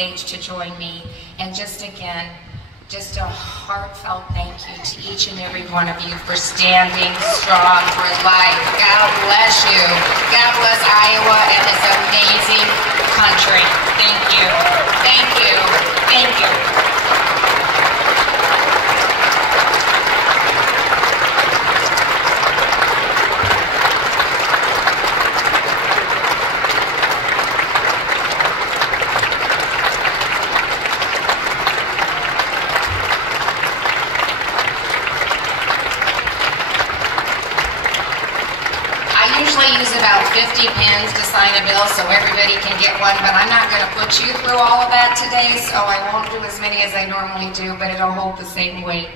stage to join me. And just again, just a heartfelt thank you to each and every one of you for standing strong for life. God bless you. God bless Iowa and this amazing country. Thank you. Thank you. Thank you. Use about 50 pins to sign a bill so everybody can get one, but I'm not going to put you through all of that today, so I won't do as many as I normally do, but it'll hold the same weight.